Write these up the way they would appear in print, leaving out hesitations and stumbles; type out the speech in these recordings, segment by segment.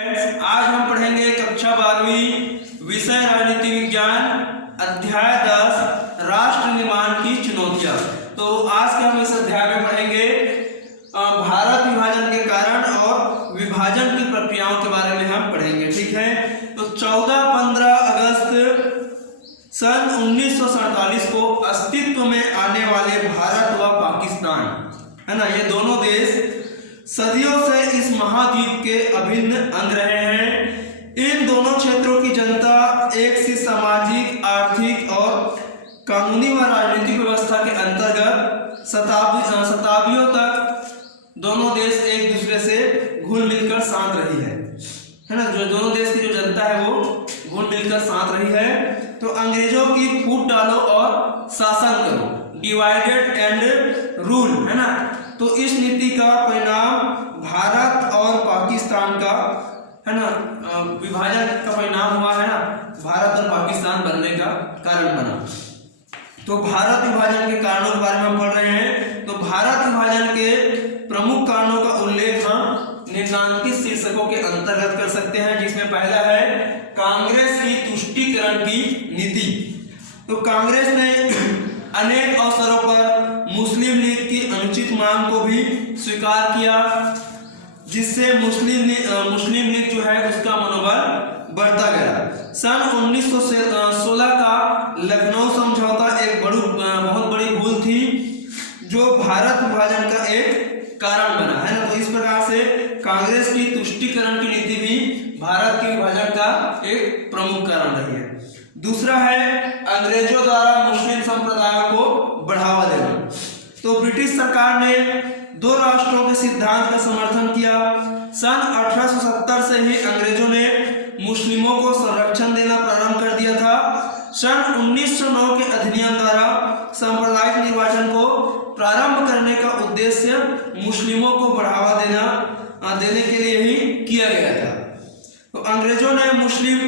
आज हम पढ़ेंगे कक्षा 12वीं विषय राजनीति विज्ञान अध्याय 10 राष्ट्र निर्माण की चुनौतियां। तो आज के हम इस अध्याय में पढ़ेंगे भारत विभाजन के कारण और विभाजन की प्रक्रियाओं के बारे में हम पढ़ेंगे। ठीक है, तो 14-15 अगस्त सन 1947 को अस्तित्व में आने वाले भारत व पाकिस्तान है ना, ये दोनों देश सदियों से इस महाद्वीप के अभिन्न अंग रहे हैं। इन दोनों क्षेत्रों की जनता एक सी सामाजिक, आर्थिक और कानूनी व राजनीतिक व्यवस्था के अंतर्गत शताब्दियों तक दोनों देश एक दूसरे से घुल मिलकर साथ रही है ना। जो दोनों देश की जो जनता है वो घुल मिलकर साथ रही है। तो अंग्रेजों की फूट डालो और शासन करो, डिवाइडेड एंड रूल है ना। तो इस नीति का परिणाम भारत और पाकिस्तान का है ना, विभाजन का परिणाम हुआ है ना, भारत और पाकिस्तान बनने का कारण बना। तो भारत विभाजन के कारणों के बारे में हम पढ़ रहे हैं। तो भारत विभाजन के प्रमुख कारणों का उल्लेख हम निम्नांकित शीर्षकों के अंतर्गत कर सकते हैं, जिसमें पहला है कांग्रेस की तुष्टीकरण की नीति। तो कांग्रेस ने अनेक अवसरों पर मुस्लिम लीग की अनुचित मांग को भी स्वीकार किया, जिससे मुस्लिम लीग जो है उसका मनोबल बढ़ता गया। सन 1916 का लखनऊ समझौता एक बहुत बड़ी भूल थी, जो भारत विभाजन का एक कारण बना है ना। तो इस प्रकार से कांग्रेस की तुष्टीकरण की नीति भी भारत के विभाजन का एक प्रमुख कारण रही है। दूसरा है अंग्रेजों द्वारा मुस्लिम संप्रदायों को बढ़ावा देना। तो ब्रिटिश सरकार ने दो राष्ट्रों के सिद्धांत का समर्थन किया। सन 1870 से ही अंग्रेजों ने मुस्लिमों को संरक्षण देना प्रारंभ कर दिया था। सन 1909 के अधिनियम द्वारा सांप्रदायिक निर्वाचन को प्रारंभ करने का उद्देश्य मुस्लिमों को बढ़ावा देने के लिए ही किया गया था। तो अंग्रेजों ने मुस्लिम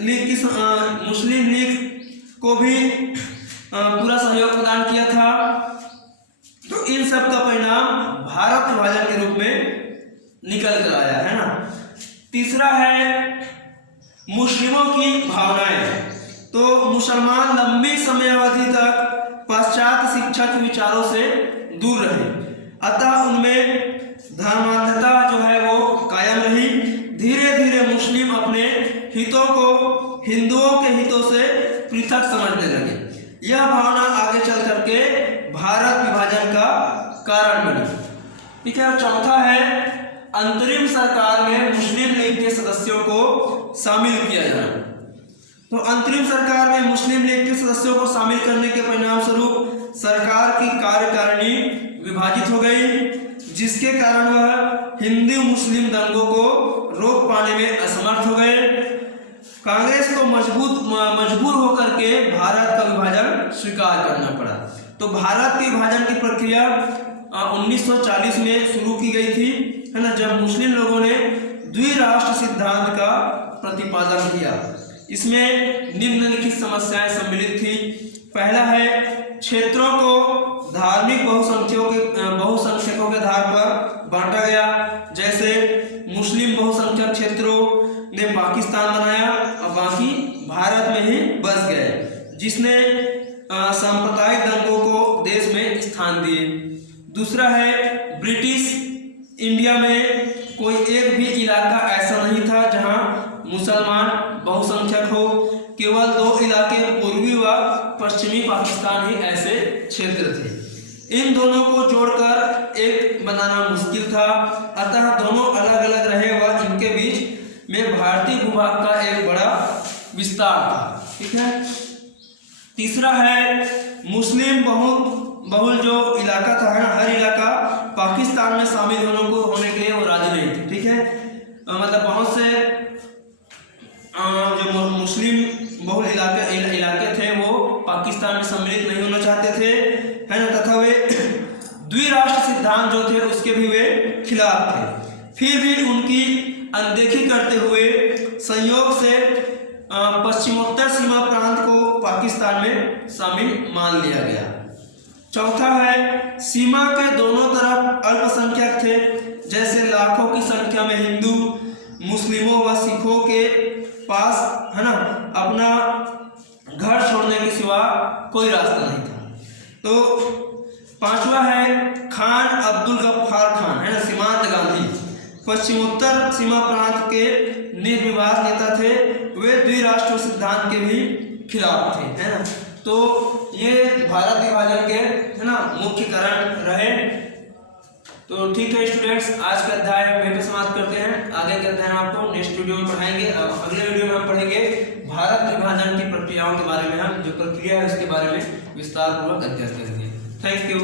लीग को भी पूरा सहयोग प्रदान किया था। तो इन सब का परिणाम भारत विभाजन के रूप में निकल कर आया है ना। तीसरा है मुस्लिमों की भावनाएं। तो मुसलमान लंबी समयावधि तक पाश्चात्य शिक्षा के विचारों से दूर रहे, अतः उनमें धर्मांधता जो है वो कायम रही। धीरे धीरे मुस्लिम अपने हितों को हिंदुओं के हितों से पृथक समझने लगे। यह भावना आगे चल करके भारत विभाजन का कारण बनी। ठीक है। चौथा है अंतरिम सरकार में मुस्लिम लीग के सदस्यों को शामिल किया जाना। तो अंतरिम सरकार में मुस्लिम लीग के सदस्यों को शामिल करने के परिणाम स्वरूप सरकार की कार्यकारिणी विभाजित हो गई, जिसके कारण वह हिंदू मुस्लिम दंगों को रोक पाने में असमर्थ हो गए। कांग्रेस को मजबूर होकर के भारत का विभाजन स्वीकार करना पड़ा। तो भारत के विभाजन की प्रक्रिया 1940 में शुरू की गई थी है ना, जब मुस्लिम लोगों ने द्विराष्ट्र सिद्धांत का प्रतिपादन किया। इसमें निम्नलिखित समस्याएं सम्मिलित थी। पहला है क्षेत्रों को धार्मिक बहुसंख्यकों के आधार पर बांटा गया। जैसे मुस्लिम बहुसंख्यक क्षेत्रों ने पाकिस्तान बनाया और बाकी भारत में ही बस गए, जिसने सांप्रदायिक दंगों को देश में स्थान दिए। दूसरा है ब्रिटिश इंडिया में कोई एक भी इलाका ऐसा नहीं था जहां मुसलमान बहुसंख्यक हो। केवल दो इलाके पूर्वी व पश्चिमी पाकिस्तान ही ऐसे क्षेत्र थे। इन दोनों को जोड़कर एक बनाना मुश्किल था, अतः दोनों अलग अलग रहे व इनके बीच में भारतीय भूभाग का एक बड़ा विस्तार था। ठीक है। तीसरा है मुस्लिम बहुल जो इलाका था है ना, हर इलाका पाकिस्तान में शामिल होने के लिए वो राजी नहीं थे। ठीक है। मतलब बहुत से जो मुस्लिम बहुल इलाके थे वो पाकिस्तान में सम्मिलित नहीं होना चाहते थे है ना, तथा वे द्विराष्ट्र सिद्धांत जो थे उसके भी वे खिलाफ थे। फिर भी उनकी अनदेखी करते हुए संयोग से पश्चिमोत्तर सीमा प्रांत को पाकिस्तान में शामिल मान लिया गया। चौथा है सीमा के दोनों तरफ अल्पसंख्यक थे, जैसे लाखों की संख्या में हिंदू मुस्लिमों व सिखों के पास, है ना, अपना घर छोड़ने के सिवा कोई रास्ता नहीं था। तो पांचवा है खान अब्दुल गफ्फार खान, है ना, सीमांत गांधी, पश्चिमोत्तर सीमा प्रांत के निर्विवाद नेता थे। वे द्विराष्ट्र सिद्धांत के भी खिलाफ थे, है ना। तो ये भारत विभाजन के, है ना, मुख्य कारण रहे। तो ठीक है स्टूडेंट्स, आज का अध्याय हम पे समाप्त करते हैं। आगे के अध्याय हम आपको नेक्स्ट वीडियो में पढ़ाएंगे। अगले वीडियो में हम पढ़ेंगे भारत विभाजन की प्रक्रियाओं के बारे में, हम जो प्रक्रिया है उसके बारे में विस्तार पूर्वक अध्ययन करेंगे। Thank you.